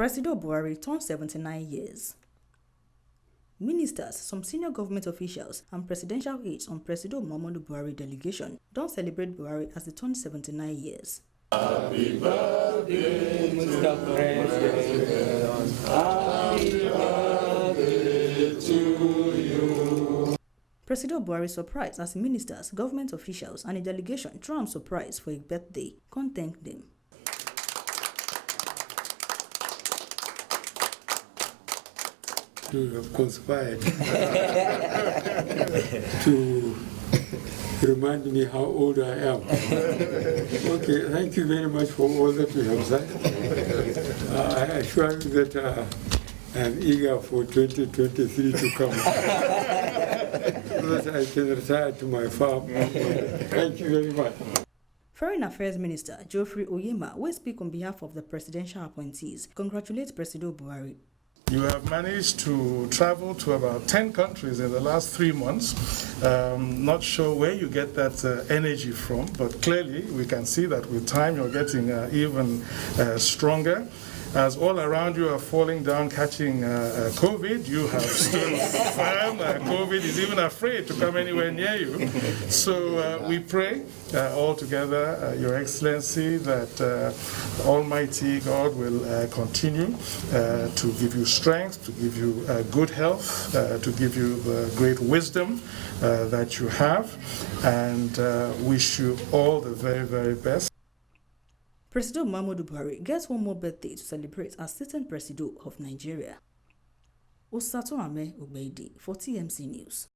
President Buhari turned 79 years. Ministers, some senior government officials, and presidential aides on President Muhammadu Buhari delegation don't celebrate Buhari as he turned 79 years. Happy birthday, Mr. President. Happy birthday to you. President Buhari surprised as ministers, government officials, and a delegation threw him surprise for a birthday. Can't thank them. You have conspired to remind me how old I am. Okay, thank you very much for all that you have said. I assure you that I am eager for 2023 to come, so that I can retire to my farm. Thank you very much. Foreign Affairs Minister Geoffrey Oyema, who speaks on behalf of the presidential appointees, congratulates President Buhari. You have managed to travel to about 10 countries in the last 3 months. Not sure where you get that energy from, but clearly we can see that with time you're getting even stronger. As all around you are falling down, catching COVID, you have stood firm. COVID is even afraid to come anywhere near you. So we pray all together, Your Excellency, that Almighty God will continue to give you strength, to give you good health, to give you the great wisdom that you have, and wish you all the very, very best. President Muhammadu Buhari gets one more birthday to celebrate as sitting president of Nigeria. Osato Ame Ogbeide for TMC News.